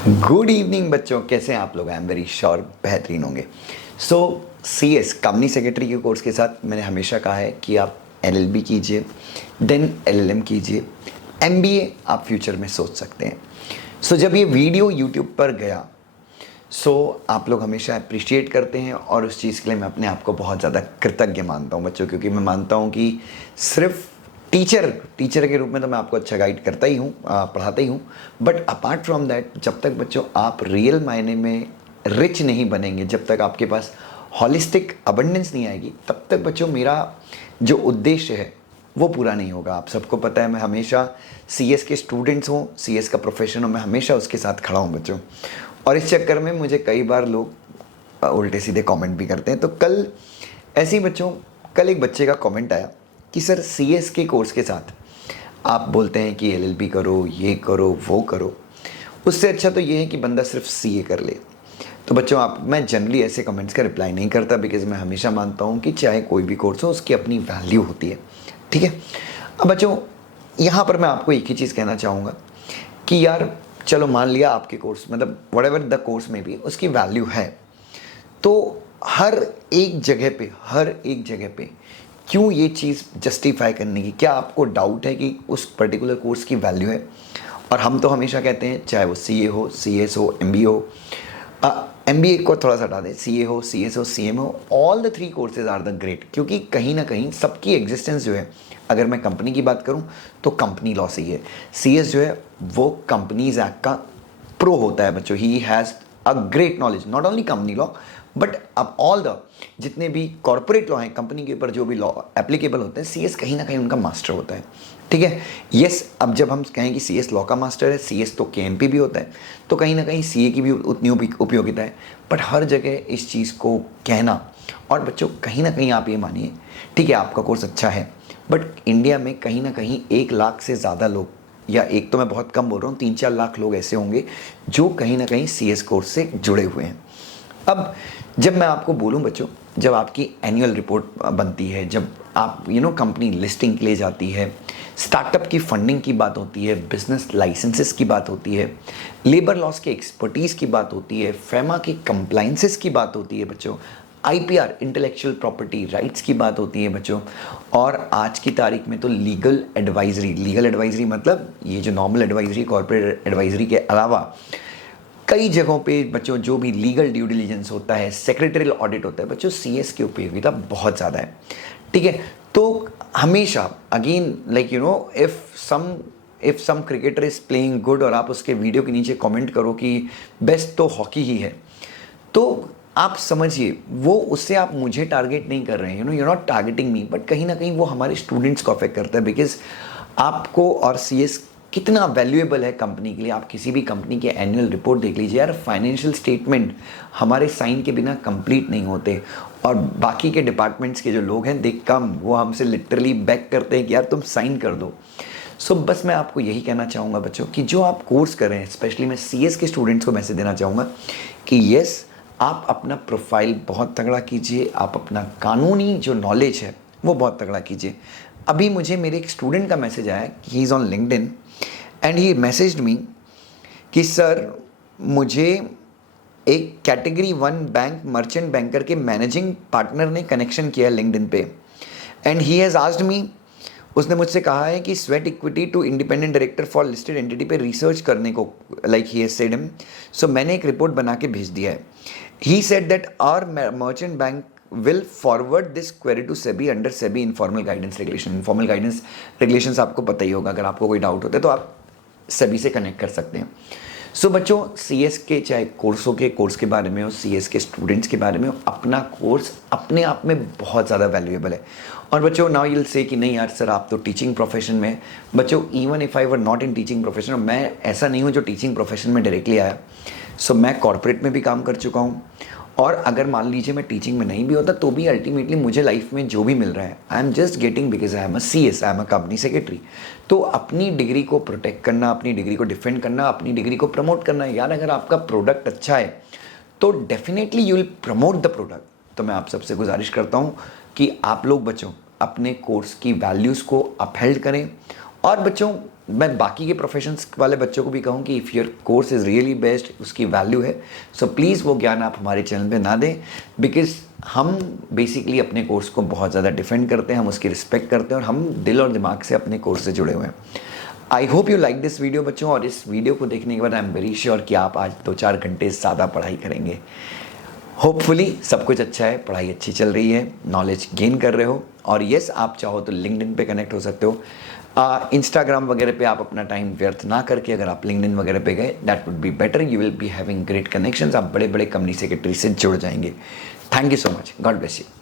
Good evening बच्चों, कैसे हैं आप लोग? आई एम वेरी श्योर बेहतरीन होंगे। सो CS कंपनी सेक्रेटरी के कोर्स के साथ मैंने हमेशा कहा है कि आप LLB कीजिए, देन LLM कीजिए, MBA आप फ्यूचर में सोच सकते हैं। सो जब ये वीडियो यूट्यूब पर गया, आप लोग हमेशा अप्रिशिएट करते हैं और उस चीज़ के लिए मैं अपने आप को बहुत ज़्यादा कृतज्ञ मानता हूँ बच्चों, क्योंकि मैं मानता हूँ कि सिर्फ टीचर के रूप में तो मैं आपको अच्छा गाइड करता ही हूँ, पढ़ाता ही हूँ, बट अपार्ट फ्रॉम दैट जब तक बच्चों आप रियल मायने में रिच नहीं बनेंगे, जब तक आपके पास हॉलिस्टिक अबंडेंस नहीं आएगी, तब तक बच्चों मेरा जो उद्देश्य है वो पूरा नहीं होगा। आप सबको पता है मैं हमेशा CS के स्टूडेंट्स हों, CS का प्रोफेशन हो, मैं हमेशा उसके साथ खड़ा हूँ बच्चों। और इस चक्कर में मुझे कई बार लोग उल्टे सीधे कमेंट भी करते हैं। तो कल ऐसे ही बच्चों, कल एक बच्चे का कमेंट आया कि सर CS के कोर्स के साथ आप बोलते हैं कि LLB करो, ये करो, वो करो, उससे अच्छा तो ये है कि बंदा सिर्फ CA कर ले। तो बच्चों मैं जनरली ऐसे कमेंट्स का रिप्लाई नहीं करता, बिकॉज मैं हमेशा मानता हूँ कि चाहे कोई भी कोर्स हो उसकी अपनी वैल्यू होती है, ठीक है। अब बच्चों यहाँ पर मैं आपको एक ही चीज़ कहना चाहूँगा कि यार चलो मान लिया आपके कोर्स मतलब वट एवर द कोर्स में भी उसकी वैल्यू है, तो हर एक जगह पे क्यों ये चीज़ जस्टिफाई करने की, क्या आपको डाउट है कि उस पर्टिकुलर कोर्स की वैल्यू है? और हम तो हमेशा कहते हैं चाहे वो CA हो, CS हो, MBA हो, MBA को थोड़ा सा हटा दें, CA हो, CS हो, CM हो, all the 3 courses are the great, क्योंकि कहीं ना कहीं सबकी एग्जिस्टेंस जो है, अगर मैं कंपनी की बात करूं तो कंपनी लॉ से ही है। CS जो है वो कंपनीज एक्ट का प्रो होता है बच्चों, he has a great knowledge, not only company law but अब ऑल द जितने भी कॉर्पोरेट लॉ हैं, कंपनी के ऊपर जो भी लॉ एप्लीकेबल होते हैं, CS कहीं ना कहीं उनका मास्टर होता है, ठीक है। यस, अब जब हम कहें कि CS लॉ का मास्टर है, CS तो KMP भी होता है, तो कहीं ना कहीं CA की भी उतनी उपयोगिता है। बट हर जगह इस चीज़ को कहना, और बच्चों कहीं ना कहीं आप ये मानिए, ठीक है आपका कोर्स अच्छा है, बट इंडिया में कहीं ना कहीं 1 लाख से ज़्यादा लोग, या एक तो मैं बहुत कम बोल रहा हूँ, 3-4 लाख लोग ऐसे होंगे जो कहीं ना कहीं CS कोर्स से जुड़े हुए हैं। अब जब मैं आपको बोलूं बच्चों, जब आपकी एनुअल रिपोर्ट बनती है, जब आप कंपनी लिस्टिंग के लिए जाती है, स्टार्टअप की फंडिंग की बात होती है, बिजनेस लाइसेंसेस की बात होती है, लेबर लॉस की एक्सपर्टीज़ की बात होती है, फेमा की कंप्लाइंसेस की बात होती है बच्चों, IPR इंटेलेक्चुअल प्रॉपर्टी राइट्स की बात होती है बच्चों, और आज की तारीख में तो लीगल एडवाइजरी मतलब ये जो नॉर्मल एडवाइजरी, कॉर्पोरेट एडवाइजरी के अलावा कई जगहों पे बच्चों जो भी लीगल ड्यू डिलीजेंस होता है, सेक्रेटरियल ऑडिट होता है बच्चों, CS की उपयोगिता बहुत ज़्यादा है, ठीक है। तो हमेशा again like if some cricketer is playing good और आप उसके वीडियो के नीचे कमेंट करो कि बेस्ट तो हॉकी ही है, तो आप समझिए वो उससे आप मुझे टारगेट नहीं कर रहे हैं, you not targeting me, but कहीं ना कहीं वो हमारे स्टूडेंट्स को अफेक्ट करता है, बिकॉज आपको और CS कितना वैल्यूएबल है कंपनी के लिए। आप किसी भी कंपनी के एनुअल रिपोर्ट देख लीजिए यार, फाइनेंशियल स्टेटमेंट हमारे साइन के बिना कंप्लीट नहीं होते, और बाकी के डिपार्टमेंट्स के जो लोग हैं वो हमसे लिटरली बैक करते हैं कि यार तुम साइन कर दो। बस मैं आपको यही कहना चाहूँगा बच्चों कि जो आप कोर्स कर रहे हैं, स्पेशली मैं CS के स्टूडेंट्स को मैसेज देना चाहूँगा कि येस, आप अपना प्रोफाइल बहुत तगड़ा कीजिए, आप अपना कानूनी जो नॉलेज है वो बहुत तगड़ा कीजिए। अभी मुझे मेरे एक स्टूडेंट का मैसेज आया कि he is on LinkedIn and he messaged me कि सर मुझे एक कैटेगरी 1 बैंक मर्चेंट बैंकर के मैनेजिंग पार्टनर ने कनेक्शन किया लिंक्डइन पे, and he has asked me, उसने मुझसे कहा है कि sweat equity to independent director for listed entity पे रिसर्च करने को, like he has said him, so मैंने एक रिपोर्ट बना के भेज दिया है। He said that our merchant bank will forward this query to SEBI under SEBI informal guidance regulation. Informal guidance regulations आपको पता ही होगा, अगर आपको कोई डाउट होता है तो आप सेबी से कनेक्ट कर सकते हैं। बच्चों CS के चाहे कोर्स के बारे में हो, CS के स्टूडेंट्स के बारे में हो, अपना कोर्स अपने आप में बहुत ज़्यादा वैल्यूएबल है। और बच्चों नाउ यू विल से कि नहीं यार सर आप तो टीचिंग प्रोफेशन में, बच्चों even if I were not in teaching profession, मैं ऐसा नहीं हूँ जो टीचिंग प्रोफेशन में डायरेक्टली आया, मैं कॉर्पोरेट में भी काम कर चुका हूँ, और अगर मान लीजिए मैं टीचिंग में नहीं भी होता तो भी अल्टीमेटली मुझे लाइफ में जो भी मिल रहा है, I am just getting because I am a CS, I am a company secretary. तो अपनी डिग्री को प्रोटेक्ट करना, अपनी डिग्री को डिफेंड करना, अपनी डिग्री को प्रमोट करना, यार अगर आपका प्रोडक्ट अच्छा है तो definitely you will promote the product. तो मैं आप सबसे गुजारिश करता हूँ कि आप लोग बच्चों अपने कोर्स की वैल्यूज़ को अपहेल्ड करें और बच्चों, मैं बाकी के प्रोफेशंस वाले बच्चों को भी कहूँ कि if your course is really best, उसकी वैल्यू है, सो प्लीज़ वो ज्ञान आप हमारे चैनल पे ना दें, बिकॉज हम बेसिकली अपने कोर्स को बहुत ज़्यादा डिफेंड करते हैं, हम उसकी रिस्पेक्ट करते हैं और हम दिल और दिमाग से अपने कोर्स से जुड़े हुए हैं। I hope you like this video बच्चों, और इस वीडियो को देखने के बाद आई एम वेरी श्योर कि आप आज 2-4 घंटे ज़्यादा पढ़ाई करेंगे। होपफुली सब कुछ अच्छा है, पढ़ाई अच्छी चल रही है, नॉलेज गेन कर रहे हो, और यस आप चाहो तो लिंक्डइन पे कनेक्ट हो सकते हो। इंस्टाग्राम वगैरह पे आप अपना टाइम व्यर्थ ना करके अगर आप लिंक्डइन वगैरह पे गए, that would be better, you will be having great connections, आप बड़े बड़े कंपनी सेक्रेटरी से जुड़ जाएंगे। Thank you so much, God bless you.